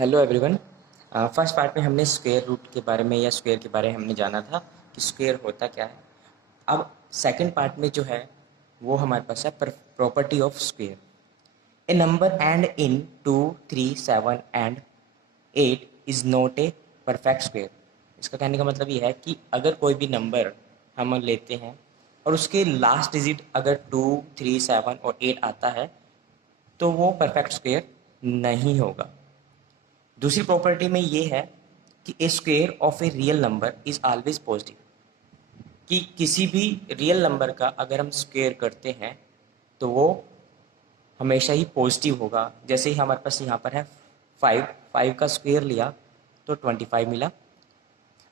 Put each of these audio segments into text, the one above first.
Hello everyone. First part में हमने square root के बारे में या स्क्वायर के बारे में हमने जाना था कि स्क्वायर होता क्या है। अब सेकंड पार्ट में जो है वो हमारे पास है property of square. A number and in 2, 3, 7 and 8 is not a perfect square. इसका कहने का मतलब ये है कि अगर कोई भी नंबर हम लेते हैं और उसके लास्ट डिजिट अगर 2, 3, 7 और 8 आता है तो वो परफेक्ट स्क्वायर नहीं होगा। दूसरी प्रॉपर्टी में ये है कि a square of a real number is always positive, कि किसी भी रियल नंबर का अगर हम स्क्वायर करते हैं तो वो हमेशा ही पॉजिटिव होगा। जैसे ही हमारे पास यहाँ पर है 5, 5 का स्क्वायर लिया तो 25 मिला,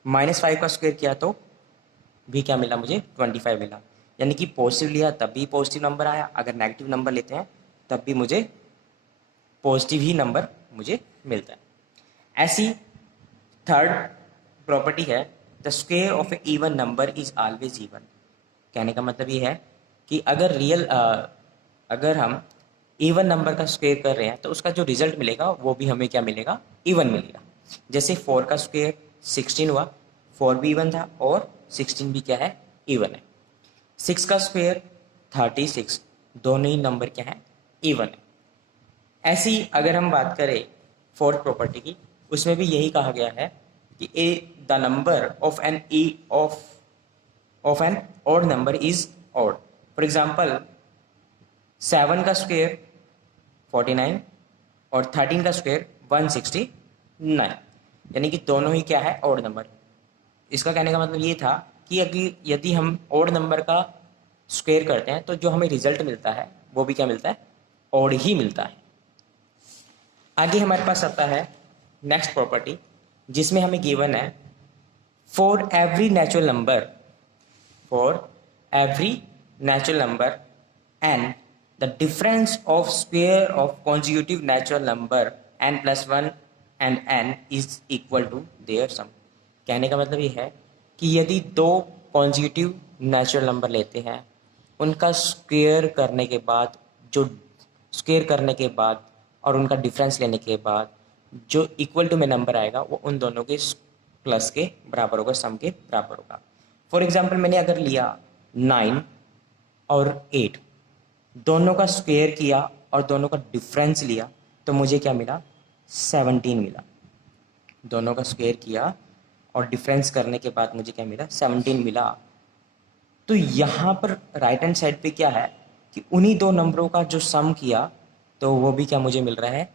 -5 का स्क्वायर किया तो भी क्या मिला, मुझे 25 मिला। यानी कि पॉजिटिव लिया तब भी पॉजिटिव नंबर आया, अगर नेगेटिव नंबर लेते हैं तब भी मुझे पॉजिटिव ही नंबर मुझे मिलता है। ऐसी थर्ड प्रॉपर्टी है the square of A even number is always even. कहने का मतलब ये है कि अगर हम इवन नंबर का स्क्वायर कर रहे हैं तो उसका जो रिजल्ट मिलेगा वो भी हमें क्या मिलेगा, इवन मिलेगा। जैसे 4 का स्क्वायर 16 हुआ, 4 भी इवन था और 16 भी क्या है, इवन है। 6 का स्क्वायर 36, दोनों ही नंबर क्या है, इवन है। ऐसी अगर हम बात करें फोर्थ प्रॉपर्टी की, उसमें भी यही कहा गया है कि a the number of n of n odd number is odd. For example 7 का स्क्वायर 49 और 13 का स्क्वायर 169, यानी कि दोनों ही क्या है, ऑड नंबर। इसका कहने का मतलब ये था कि अगर यदि हम ऑड नंबर का स्क्वायर करते हैं तो जो हमें रिजल्ट मिलता है वो भी क्या मिलता है, ऑड ही मिलता है। आगे हमारे पास आता है नेक्स्ट प्रॉपर्टी, जिसमें हमें गिवन है for every natural number and the difference of square of consecutive natural number n+1 and n is equal to their sum. कहने का मतलब ये है कि यदि दो कॉन्जिक्यूटिव नेचुरल नंबर लेते हैं, उनका स्क्वायर करने के बाद और उनका डिफरेंस लेने के बाद जो इक्वल टू में नंबर आएगा वो उन दोनों के प्लस के बराबर होगा, सम के बराबर होगा। फॉर एग्जांपल मैंने अगर लिया 9 और 8, दोनों का स्क्वायर किया और दोनों का डिफरेंस लिया तो मुझे क्या मिला, 17 मिला। दोनों का स्क्वायर किया और डिफरेंस करने के बाद मुझे क्या मिला, 17 मिला। तो यहाँ पर राइट हैंड साइड पे क्या है कि उन्हीं दो नंबरों का जो सम किया तो वो भी क्या मुझे मिल रहा है,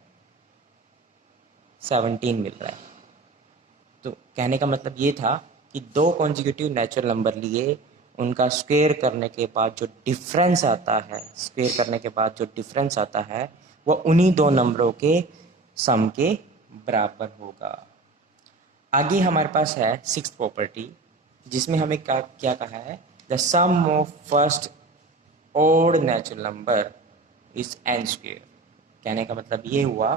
17 मिल रहा है। तो कहने का मतलब ये था कि दो कॉन्जिक्यूटिव नेचुरल नंबर लिए, उनका स्क्वायर करने के बाद जो डिफरेंस आता है वो उन्हीं दो नंबरों के सम के बराबर होगा। आगे हमारे पास है सिक्स्थ प्रॉपर्टी, जिसमें हमें क्या कहा है, the sum of first odd natural number is n square. कहने का मतलब ये हुआ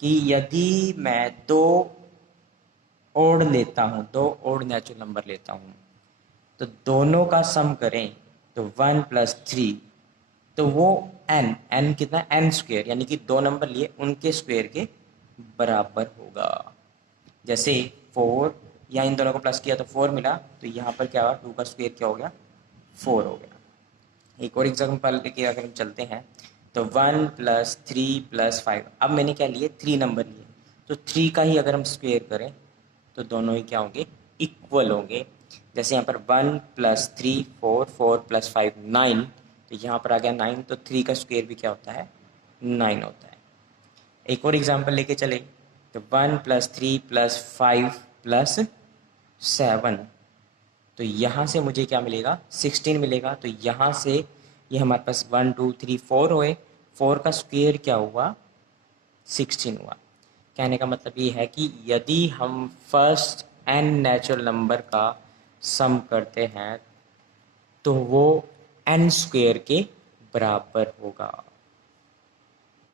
कि यदि मैं दो ओड नेचुरल नंबर लेता हूँ तो दोनों का सम करें तो 1 + 3, तो वो n कितना, n स्क्वायर, यानी कि दो नंबर लिए उनके स्क्वायर के बराबर होगा। जैसे 4, या इन दोनों को प्लस किया तो 4 मिला, तो यहाँ पर क्या हुआ, 2 का स्क्वायर क्या हो गया, 4 हो गया। एक और एग्जाम्पल लेके अगर हम चलते हैं तो 1 + 3 + 5, अब मैंने क्या लिए, 3 नंबर लिए, तो 3 का ही अगर हम स्क्वायर करें तो दोनों ही क्या होंगे, इक्वल होंगे। जैसे यहाँ पर 1 + 3 4, 4 + 5 9, तो यहाँ पर आ गया 9, तो 3 का स्क्वायर भी क्या होता है, 9 होता है। एक और एग्जाम्पल लेके चले तो 1 + 3 + 5 + 7, तो यहाँ से मुझे क्या मिलेगा, 16 मिलेगा। तो यहाँ से ये हमारे पास 1 2 3 4 हुए, 4 का स्क्वायर क्या हुआ, 16 हुआ। कहने का मतलब ये है कि यदि हम फर्स्ट n नेचुरल नंबर का सम करते हैं तो वो n स्क्वायर के बराबर होगा।